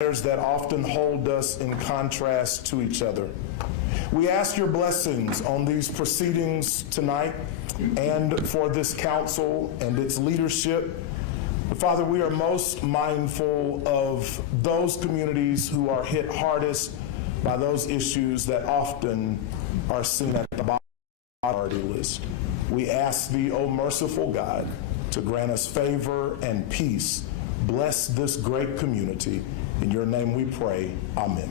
that often hold us in contrast to each other. We ask your blessings on these proceedings tonight and for this council and its leadership. Father, we are most mindful of those communities who are hit hardest by those issues that often are seen at the bottom of the priority list. We ask thee, O merciful God, to grant us favor and peace. Bless this great community. In your name we pray. Amen.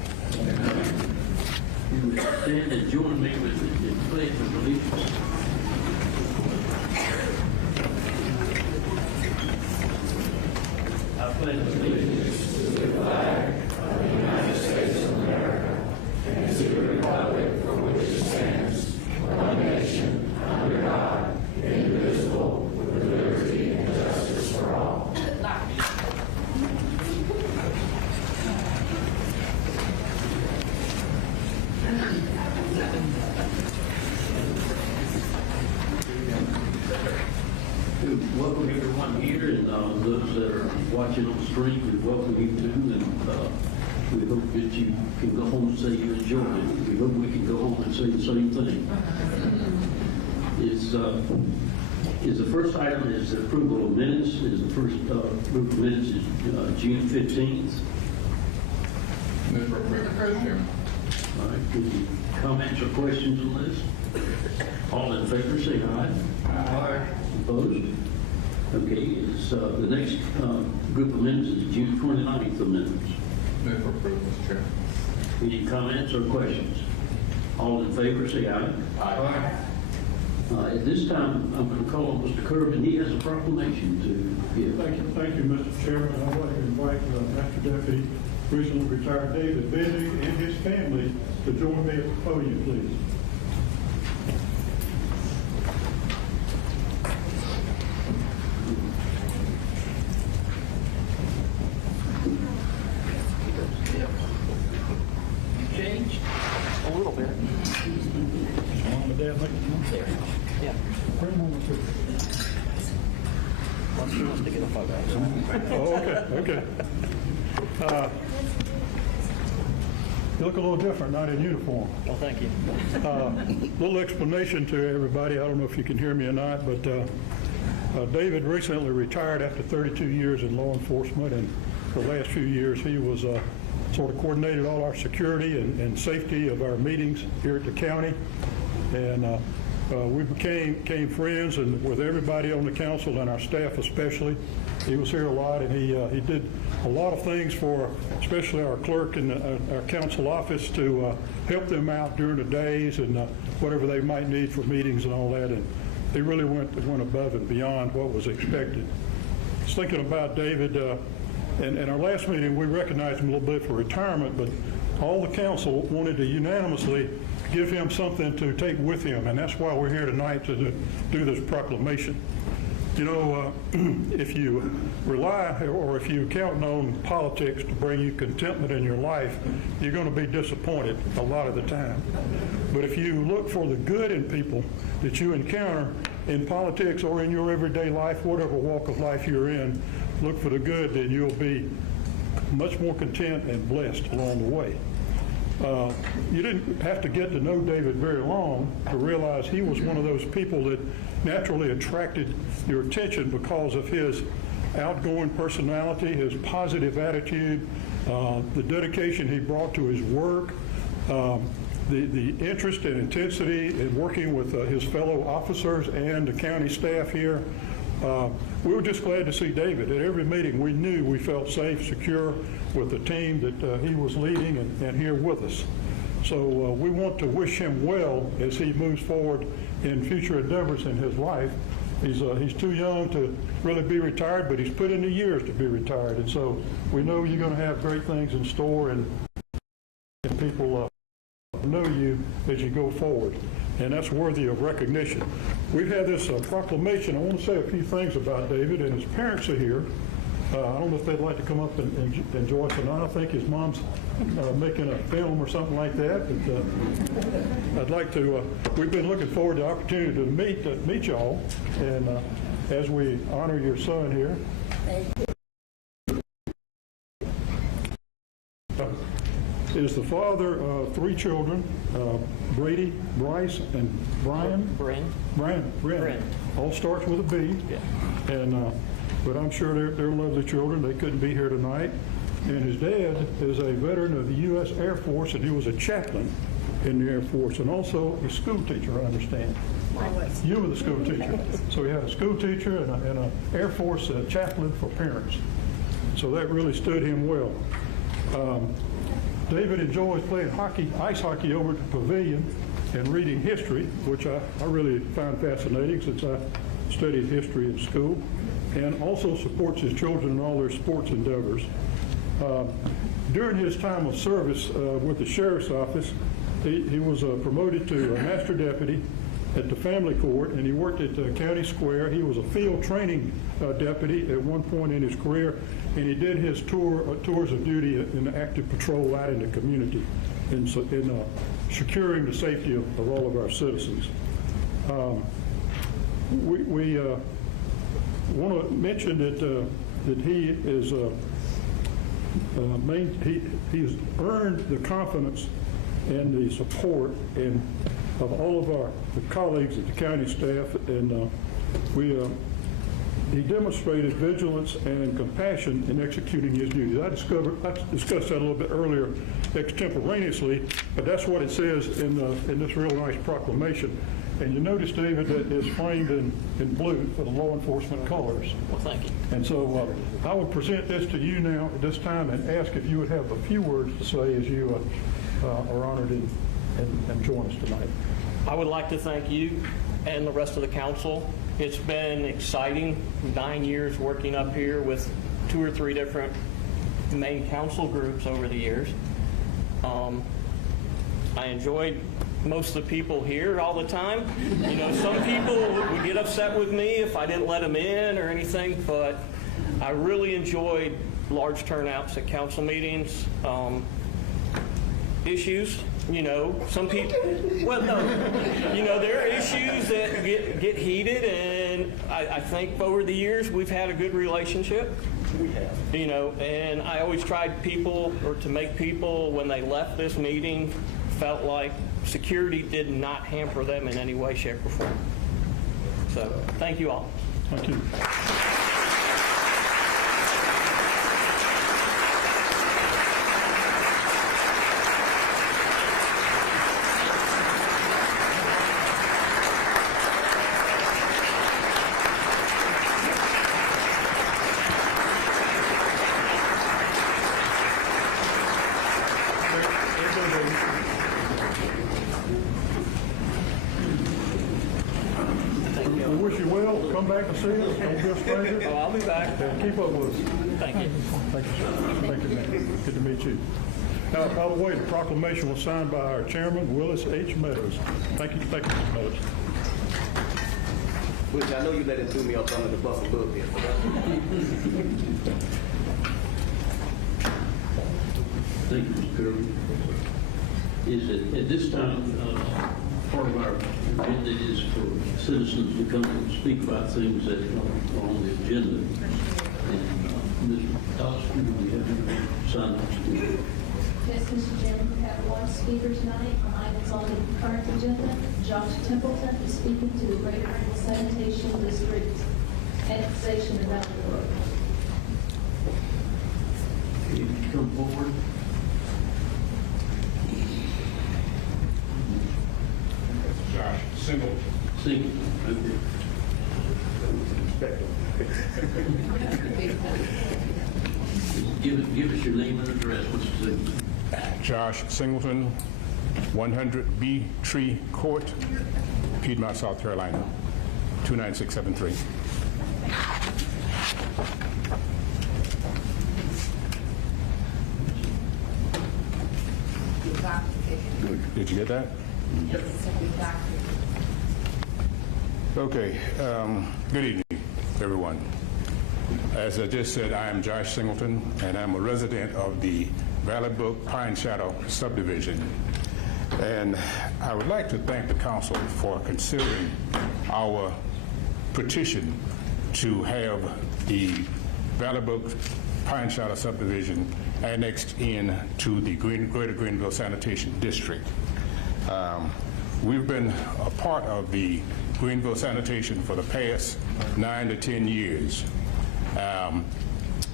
You stand and join me with the pledge of allegiance. I pledge allegiance to the flag of the United States of America and to the republic for which it stands, one nation, under God, indivisible, with liberty and justice for all. Welcome everyone here, and those that are watching on stream, we welcome you too, and we hope that you can go home and say you enjoyed it. We hope we can go home and say the same thing. Is the first item is the approval of minutes. Is the first approval of minutes is June 15th. Move for approval. All right, any comments or questions on this? All in favor, say aye. Aye. Opposed? Okay, it's, the next group of minutes is June 29th amendments. Move for approval, Mr. Chairman. Any comments or questions? All in favor, say aye. Aye. At this time, I'm going to call on Mr. Kerb, and he has a proclamation to give. Thank you, Mr. Chairman. I'd like to invite Master Deputy, recently retired David Bendig and his family to join me at the podium, please. Changed a little bit. Mom and Dad, There. Yeah. bring them over to. Well, she wants to get a photo. Oh, okay. You look a little different, not in uniform. Well, thank you. Little explanation to everybody. I don't know if you can hear me or not, but David recently retired after 32 years in law enforcement, and for the last few years he was sort of coordinated all our security and safety of our meetings here at the county. And we became friends and with everybody on the council and our staff especially. He was here a lot, and he did a lot of things for especially our clerk and our council office to help them out during the days and whatever they might need for meetings and all that. And he really went above and beyond what was expected. I was thinking about David, in our last meeting we recognized him a little bit for retirement, but all the council wanted to unanimously give him something to take with him, and that's why we're here tonight to do this proclamation. You know, if you rely or if you count on politics to bring you contentment in your life, you're going to be disappointed a lot of the time. But if you look for the good in people that you encounter in politics or in your everyday life, whatever walk of life you're in, look for the good, then you'll be much more content and blessed along the way. You didn't have to get to know David very long to realize he was one of those people that naturally attracted your attention because of his outgoing personality, his positive attitude, the dedication he brought to his work, the interest and intensity in working with his fellow officers and the county staff here. We were just glad to see David. At every meeting, we knew we felt safe, secure with the team that he was leading and here with us. So we want to wish him well as he moves forward in future endeavors in his life. He's too young to really be retired, but he's put in the years to be retired. And so we know you're going to have great things in store, and people know you as you go forward. And that's worthy of recognition. We've had this proclamation. I want to say a few things about David, and his parents are here. I don't know if they'd like to come up and join us or not. I think his mom's making a film or something like that. But I'd like to, we've been looking forward to the opportunity to meet y'all, and as we honor your son here. is the father of 3 children, Brady, Bryce, and Brian. Brent. All starts with a B. Yeah. And, but I'm sure they're lovely children. They couldn't be here tonight. And his dad is a veteran of the U.S. Air Force, and he was a chaplain in the Air Force, and also a school teacher, I understand. You were the school teacher. So he had a school teacher and an Air Force chaplain for parents. So that really stood him well. David enjoys playing ice hockey over at the pavilion and reading history, which I really find fascinating since I studied history in school, and also supports his children in all their sports endeavors. During his time of service with the Sheriff's Office, he was promoted to a Master Deputy at the Family Court, and he worked at County Square. He was a field training deputy at one point in his career, and he did his tours of duty in active patrol out in the community in securing the safety of all of our citizens. We want to mention that he is he's earned the confidence and the support of all of the colleagues at the county staff, and he demonstrated vigilance and compassion in executing his duties. I discussed that a little bit earlier extemporaneously, but that's what it says in this real nice proclamation. And you notice, David, that it's framed in blue for the law enforcement colors. Well, thank you. And so I would present this to you now at this time and ask if you would have a few words to say as you are honored and join us tonight. I would like to thank you and the rest of the council. It's been exciting, 9 years working up here with 2 or 3 different main council groups over the years. I enjoyed most of the people here all the time. You know, some people would get upset with me if I didn't let them in or anything, but I really enjoyed large turnouts at council meetings. Issues, you know, some people, well, no, you know, there are issues that get heated, and I think over the years we've had a good relationship. We have. You know, and I always tried to make people, when they left this meeting, felt like security did not hamper them in any way, shape, or form. So, thank you all. Thank you. We wish you well. Come back and see us. Don't be a stranger. Oh, I'll be back. And keep up with us. Thank you. Thank you, sir. Thank you, man. Good to meet you. Now, by the way, the proclamation was signed by our chairman, Willis H. Meadows. Thank you, Mr. Meadows. Which I know you let him throw me up under the bus a little bit. Thank you, Mr. Kirby. Is that at this time, part of our agenda is for citizens to come and speak about things that are on the agenda. And Ms. Dawson, do we have any sign up? Yes, Mr. Chairman, we have one speaker tonight on items on the current agenda. Josh Templeton is speaking to the Greater Sanitation District annexation about the work. Can you come forward? Josh Singleton. Singleton. Give us your name and address, Mr. Singleton. Josh Singleton, 100 B Tree Court, Piedmont, South Carolina, 29673. Good. Did you get that? Yes. Okay. Good evening, everyone. As I just said, I am Josh Singleton, and I'm a resident of the Valley Brook Pine Shadow subdivision. And I would like to thank the council for considering our petition to have the Valley Brook Pine Shadow subdivision annexed in to the Greater Greenville Sanitation District. We've been a part of the Greenville Sanitation for the past 9 to 10 years.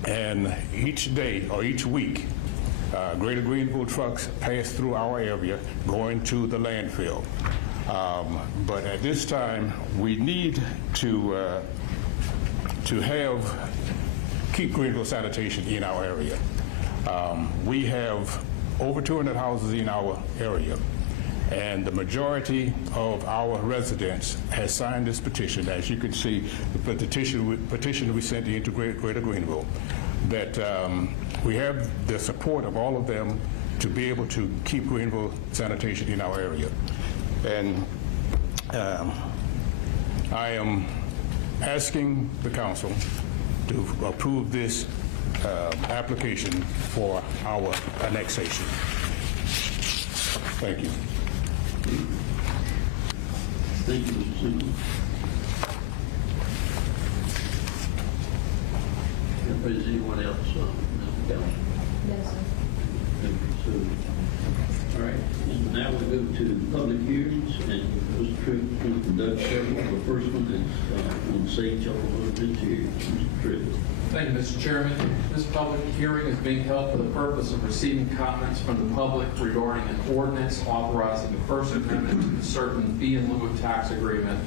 And each day or each week, Greater Greenville trucks pass through our area going to the landfill. But at this time, we need to keep Greenville Sanitation in our area. We have over 200 houses in our area, and the majority of our residents has signed this petition. As you can see, the petition we sent into Greater Greenville, that we have the support of all of them to be able to keep Greenville Sanitation in our area. And I am asking the council to approve this application for our annexation. Thank you. Thank you, Mr. Singleton. Is anyone else on the council? No, sir. Thank you, sir. All right, and now we go to public hearings, and Mr. Tripp will conduct several. The first one is on Sage Elevator here. Mr. Tripp. Thank you, Mr. Chairman. This public hearing is being held for the purpose of receiving comments from the public regarding an ordinance authorizing the First Amendment to a certain fee in lieu of tax agreement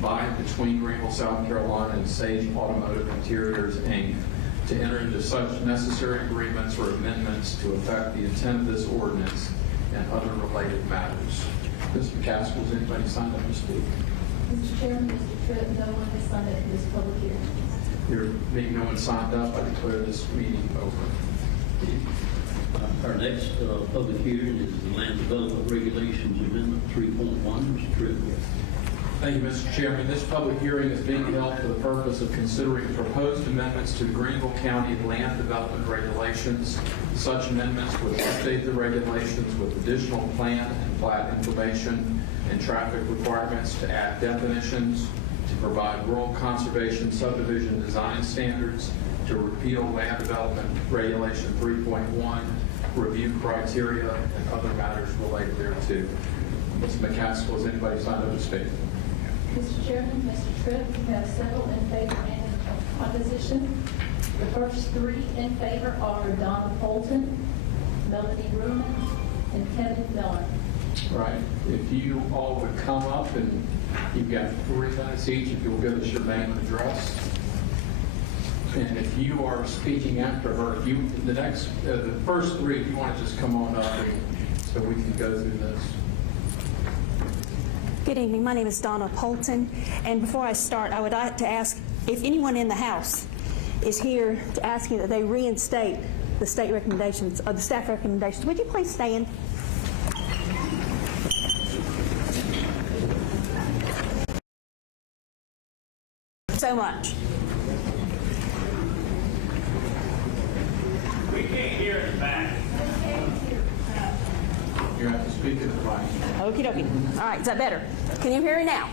by and between Greenville, South Carolina and Sage Automotive Interiors, Inc., to enter into such necessary agreements or amendments to affect the intent of this ordinance and other related matters. Mr. McCaskill, has anybody signed up to speak? Mr. Chairman, Mr. Tripp, no one has signed up for this public hearing. There being no one signed up, I declare this meeting over. Our next public hearing is the Land Development Regulations Amendment 3.1. Mr. Tripp. Thank you, Mr. Chairman. This public hearing is being held for the purpose of considering proposed amendments to the Greenville County Land Development Regulations. Such amendments would update the regulations with additional plan and plat information and traffic requirements to add definitions, to provide rural conservation subdivision design standards, to repeal Land Development Regulation 3.1, review criteria, and other matters related thereto. Mr. McCaskill, has anybody signed up to speak? Mr. Chairman, Mr. Tripp, we have several in favor and in opposition. The first three in favor are Donnapoulton, Melanie Ruleman, and Kevin Miller. Right. If you all would come up, and you've got 3 minutes each, if you'll give us your name and address. And if you are speaking after her, the first 3, if you want to just come on up so we can go through this. Good evening. My name is Donnapoulton, and before I start, I would like to ask if anyone in the House is here to ask you that they reinstate the state recommendations, or the staff recommendations. Would you please stand? So much. We can't hear in the back. You have to speak in the mic. Okie dokie. All right, is that better? Can you hear me now?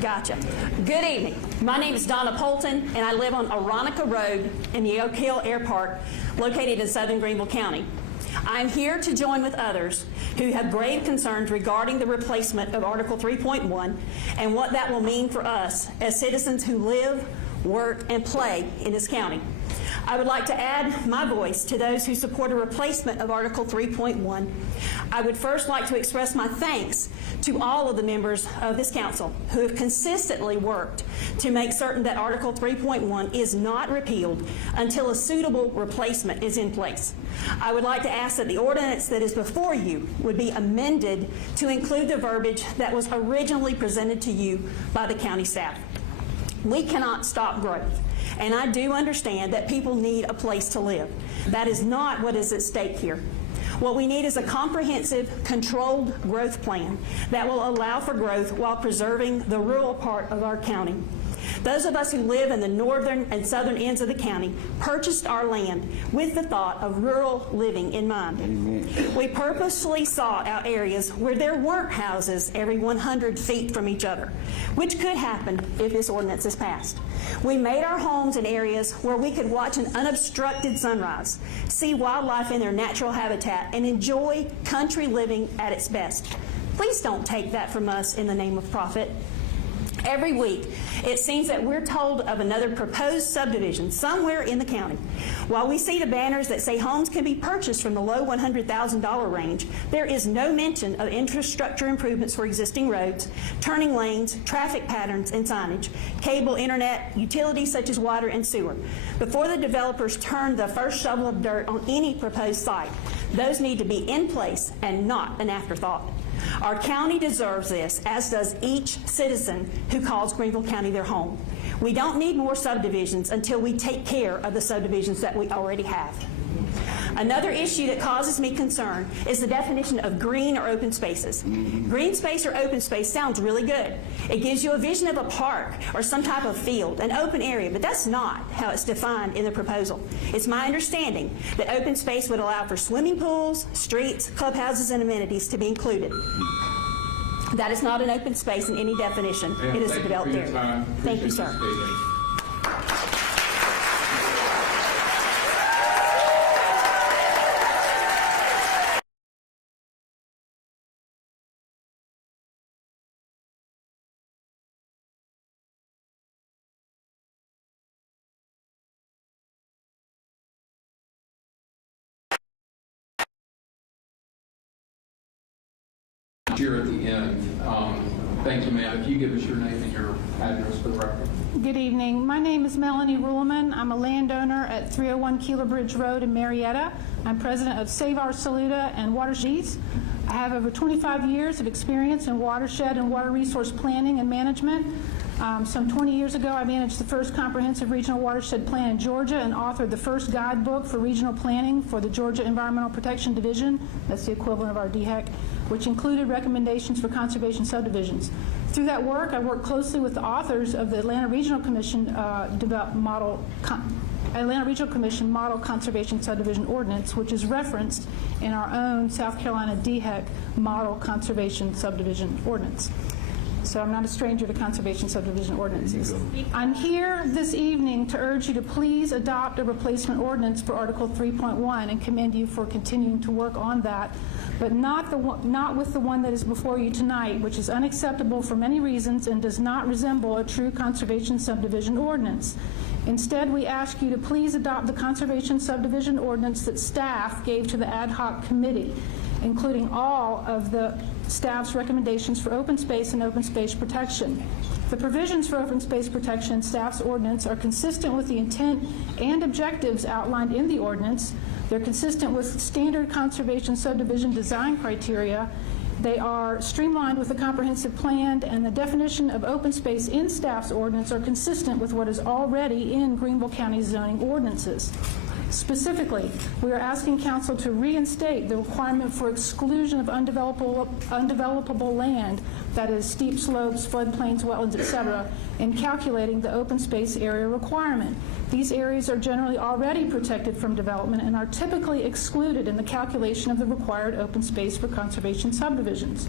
Gotcha. Good evening. My name is Donnapoulton, and I live on Aronica Road in the Oak Hill Airport, located in southern Greenville County. I'm here to join with others who have grave concerns regarding the replacement of Article 3.1 and what that will mean for us as citizens who live, work, and play in this county. I would like to add my voice to those who support a replacement of Article 3.1. I would first like to express my thanks to all of the members of this council who have consistently worked to make certain that Article 3.1 is not repealed until a suitable replacement is in place. I would like to ask that the ordinance that is before you would be amended to include the verbiage that was originally presented to you by the county staff. We cannot stop growth, and I do understand that people need a place to live. That is not what is at stake here. What we need is a comprehensive, controlled growth plan that will allow for growth while preserving the rural part of our county. Those of us who live in the northern and southern ends of the county purchased our land with the thought of rural living in mind. Amen. We purposely sought out areas where there weren't houses every 100 feet from each other, which could happen if this ordinance is passed. We made our homes in areas where we could watch an unobstructed sunrise, see wildlife in their natural habitat, and enjoy country living at its best. Please don't take that from us in the name of profit. Every week, it seems that we're told of another proposed subdivision somewhere in the county. While we see the banners that say homes can be purchased from the low $100,000 range, there is no mention of infrastructure improvements for existing roads, turning lanes, traffic patterns, and signage, cable, internet, utilities such as water and sewer. Before the developers turn the first shovel of dirt on any proposed site, those need to be in place and not an afterthought. Our county deserves this, as does each citizen who calls Greenville County their home. We don't need more subdivisions until we take care of the subdivisions that we already have. Another issue that causes me concern is the definition of green or open spaces. Green space or open space sounds really good. It gives you a vision of a park or some type of field, an open area, but that's not how it's defined in the proposal. It's my understanding that open space would allow for swimming pools, streets, clubhouses, and amenities to be included. That is not an open space in any definition. It is a developed area. Thank you, sir. Here at the end. Thank you, ma'am. If you give us your name and your address for the record. Good evening. My name is Melanie Ruleman. I'm a landowner at 301 Keeler Bridge Road in Marietta. I'm president of Save Our Saluda and Watersheds. I have over 25 years of experience in watershed and water resource planning and management. Some 20 years ago, I managed the first comprehensive regional watershed plan in Georgia and authored the first guidebook for regional planning for the Georgia Environmental Protection Division. That's the equivalent of our DHEC, which included recommendations for conservation subdivisions. Through that work, I worked closely with the authors of the Atlanta Regional Commission Model Conservation Subdivision Ordinance, which is referenced in our own South Carolina DHEC Model Conservation Subdivision Ordinance. So I'm not a stranger to conservation subdivision ordinances. I'm here this evening to urge you to please adopt a replacement ordinance for Article 3.1 and commend you for continuing to work on that, but not with the one that is before you tonight, which is unacceptable for many reasons and does not resemble a true conservation subdivision ordinance. Instead, we ask you to please adopt the conservation subdivision ordinance that staff gave to the ad hoc committee, including all of the staff's recommendations for open space and open space protection. The provisions for open space protection in staff's ordinance are consistent with the intent and objectives outlined in the ordinance. They're consistent with standard conservation subdivision design criteria. They are streamlined with the comprehensive plan, and the definition of open space in staff's ordinance are consistent with what is already in Greenville County zoning ordinances. Specifically, we are asking Council to reinstate the requirement for exclusion of undevelopable land, that is steep slopes, floodplains, wetlands, etc., in calculating the open space area requirement. These areas are generally already protected from development and are typically excluded in the calculation of the required open space for conservation subdivisions.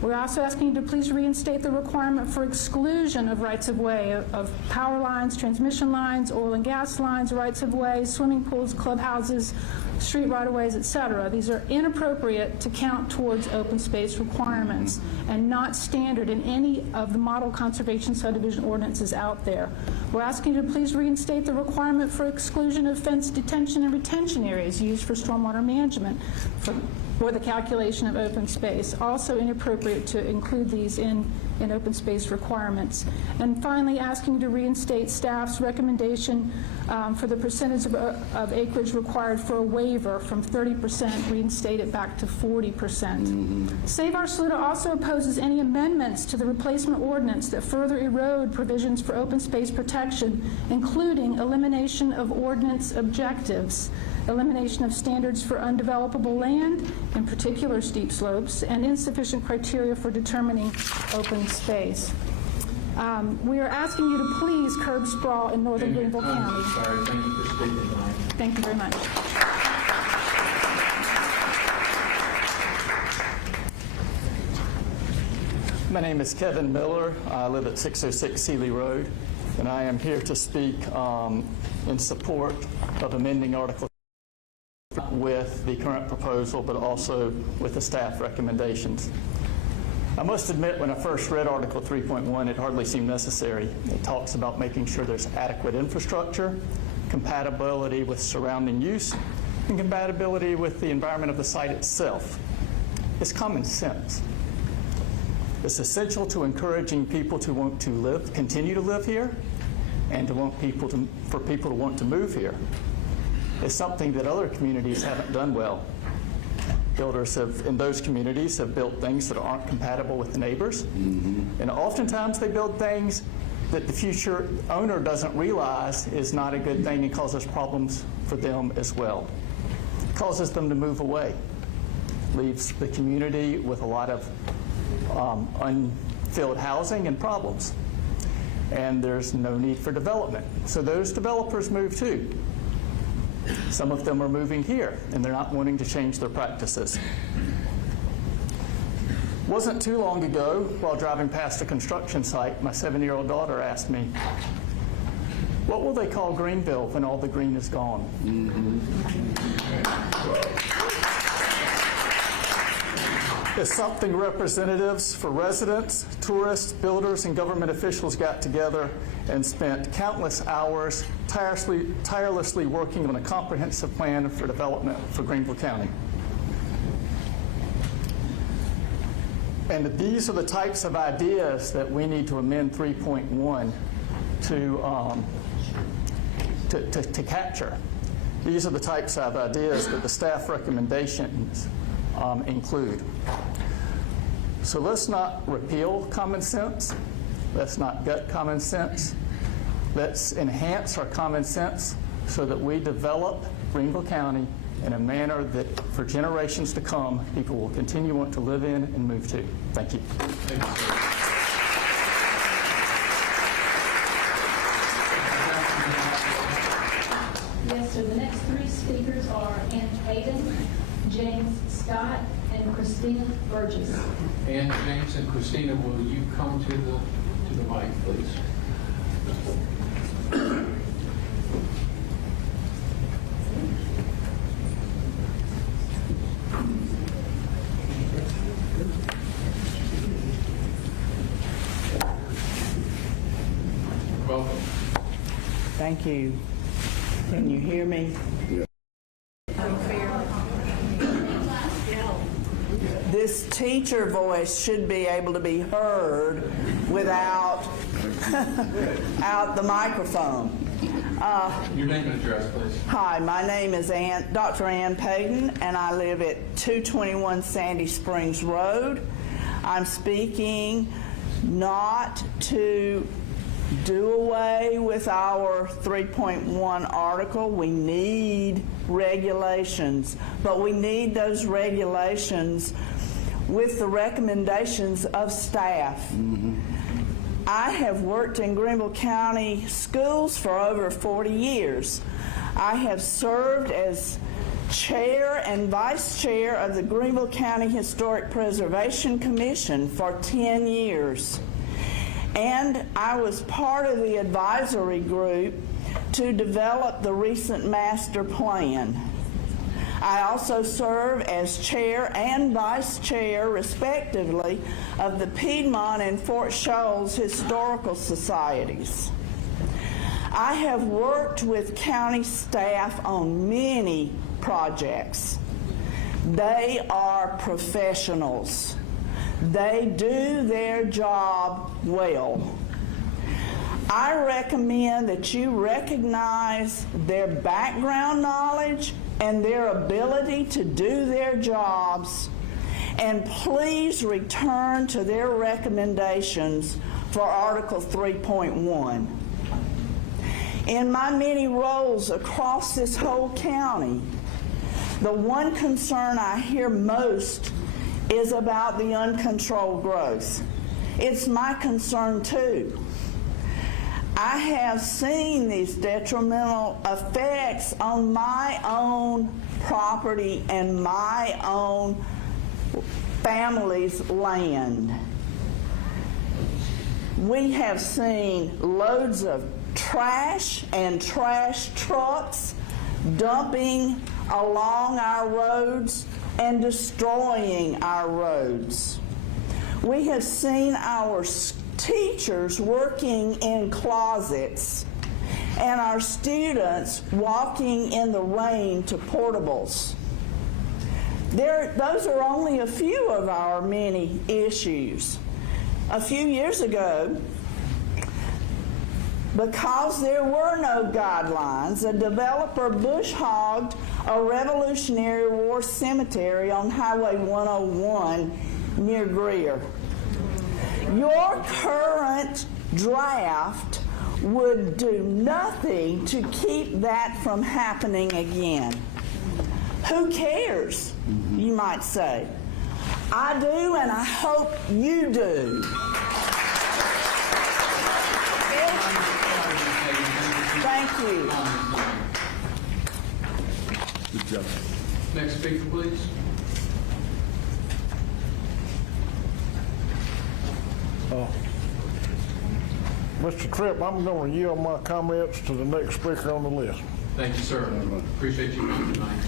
We're also asking you to please reinstate the requirement for exclusion of rights-of-way, of power lines, transmission lines, oil and gas lines, rights-of-way, swimming pools, clubhouses, street right-of-ways, etc. These are inappropriate to count towards open space requirements and not standard in any of the model conservation subdivision ordinances out there. We're asking you to please reinstate the requirement for exclusion of fence detention and retention areas used for stormwater management for the calculation of open space. Also inappropriate to include these in open space requirements. And finally, asking you to reinstate staff's recommendation for the percentage of acreage required for a waiver from 30%, reinstate it back to 40%. Save Our Saluda also opposes any amendments to the replacement ordinance that further erode provisions for open space protection, including elimination of ordinance objectives, elimination of standards for undevelopable land, in particular steep slopes, and insufficient criteria for determining open space. We are asking you to please curb sprawl in northern Greenville County. Sorry, thank you for speaking tonight. Thank you very much. My name is Kevin Miller. I live at 606 Sealy Road, and I am here to speak in support of amending Article with the current proposal, but also with the staff recommendations. I must admit, when I first read Article 3.1, it hardly seemed necessary. It talks about making sure there's adequate infrastructure, compatibility with surrounding use, and compatibility with the environment of the site itself. It's common sense. It's essential to encouraging people to want to continue to live here, and for people to want to move here. It's something that other communities haven't done well. Builders in those communities have built things that aren't compatible with the neighbors, and oftentimes they build things that the future owner doesn't realize is not a good thing and causes problems for them as well. It causes them to move away, leaves the community with a lot of unfilled housing and problems, and there's no need for development. So those developers move too. Some of them are moving here, and they're not wanting to change their practices. Wasn't too long ago, while driving past a construction site, my 7-year-old daughter asked me, "What will they call Greenville when all the green is gone?" It's something representatives for residents, tourists, builders, and government officials got together and spent countless hours tirelessly working on a comprehensive plan for development for Greenville County. And these are the types of ideas that we need to amend 3.1 to capture. These are the types of ideas that the staff recommendations include. So let's not repeal common sense. Let's not gut common sense. Let's enhance our common sense so that we develop Greenville County in a manner that for generations to come, people will continue to want to live in and move to. Thank you. Thank you, sir. Yes, sir. The next three speakers are Ann Hayden, James Scott, and Christina Burgess. And James and Christina, will you come to the mic, please? Welcome. Thank you. Can you hear me? This teacher voice should be able to be heard without out the microphone. Your name and address, please. Hi, my name is Dr. Ann Payne, and I live at 221 Sandy Springs Road. I'm speaking not to do away with our 3.1 article. We need regulations, but we need those regulations with the recommendations of staff. I have worked in Greenville County schools for over 40 years. I have served as chair and vice chair of the Greenville County Historic Preservation Commission for 10 years. And I was part of the advisory group to develop the recent master plan. I also serve as chair and vice chair, respectively, of the Piedmont and Fort Shoals Historical Societies. I have worked with county staff on many projects. They are professionals. They do their job well. I recommend that you recognize their background knowledge and their ability to do their jobs, and please return to their recommendations for Article 3.1. In my many roles across this whole county, the one concern I hear most is about the uncontrolled growth. It's my concern too. I have seen these detrimental effects on my own property and my own family's land. We have seen loads of trash and trash trucks dumping along our roads and destroying our roads. We have seen our teachers working in closets and our students walking in the rain to portables. Those are only a few of our many issues. A few years ago, because there were no guidelines, a developer bush-hogged a Revolutionary War cemetery on Highway 101 near Greer. Your current draft would do nothing to keep that from happening again. Who cares, you might say. I do, and I hope you do. Thank you. Good job. Next speaker, please. Mr. Tripp, I'm going to yield my comments to the next speaker on the list. Thank you, sir. Appreciate you coming tonight.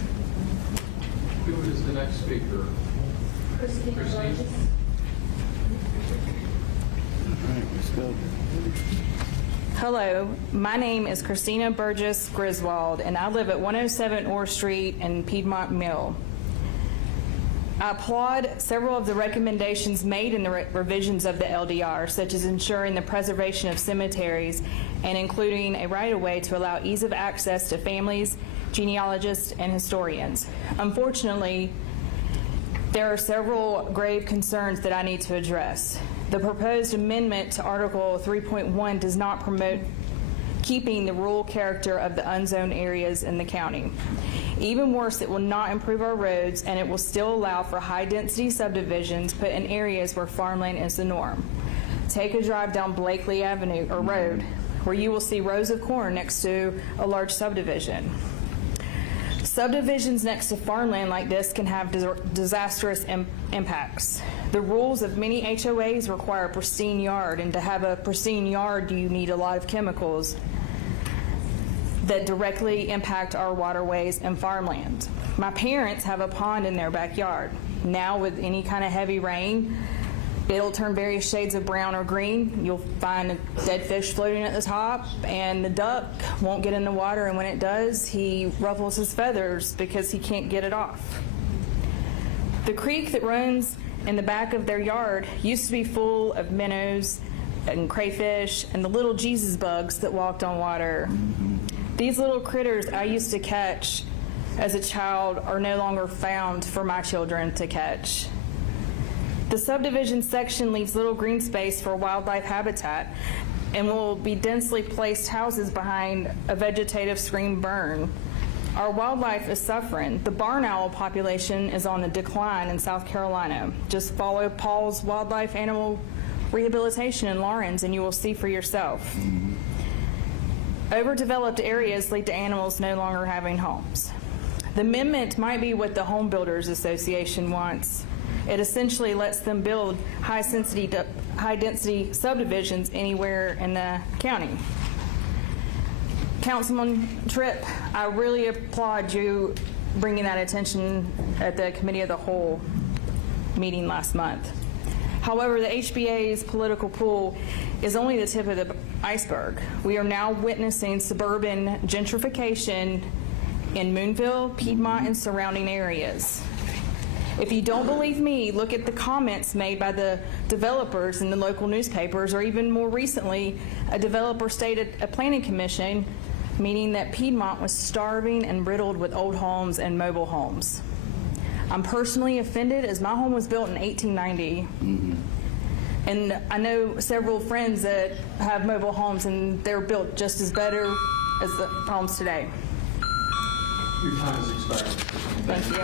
Who is the next speaker? Christina Burgess. Hello, my name is Christina Burgess Griswold, and I live at 107 Orr Street in Piedmont Mill. I applaud several of the recommendations made in the revisions of the LDR, such as ensuring the preservation of cemeteries and including a right-of-way to allow ease of access to families, genealogists, and historians. Unfortunately, there are several grave concerns that I need to address. The proposed amendment to Article 3.1 does not promote keeping the rural character of the unzoned areas in the county. Even worse, it will not improve our roads, and it will still allow for high-density subdivisions put in areas where farmland is the norm. Take a drive down Blakely Avenue or Road, where you will see rows of corn next to a large subdivision. Subdivisions next to farmland like this can have disastrous impacts. The rules of many HOAs require a pristine yard, and to have a pristine yard, you need a lot of chemicals that directly impact our waterways and farmland. My parents have a pond in their backyard. Now, with any kind of heavy rain, it'll turn various shades of brown or green. You'll find a dead fish floating at the top, and the duck won't get in the water, and when it does, he ruffles his feathers because he can't get it off. The creek that runs in the back of their yard used to be full of minnows and crayfish and the little Jesus bugs that walked on water. These little critters I used to catch as a child are no longer found for my children to catch. The subdivision section leaves little green space for wildlife habitat and will be densely placed houses behind a vegetative screen burn. Our wildlife is suffering. The barn owl population is on the decline in South Carolina. Just follow Paul's Wildlife Animal Rehabilitation in Lawrence and you will see for yourself. Overdeveloped areas lead to animals no longer having homes. The amendment might be what the Home Builders Association wants. It essentially lets them build high-density subdivisions anywhere in the county. Councilman Tripp, I really applaud you bringing that attention at the Committee of the Whole meeting last month. However, the HBA's political pool is only the tip of the iceberg. We are now witnessing suburban gentrification in Moonville, Piedmont, and surrounding areas. If you don't believe me, look at the comments made by the developers in the local newspapers, or even more recently, a developer stated at Planning Commission meaning that Piedmont was starving and riddled with old homes and mobile homes. I'm personally offended as my home was built in 1890. And I know several friends that have mobile homes and they're built just as better as the homes today. Your time is expired. Thank you.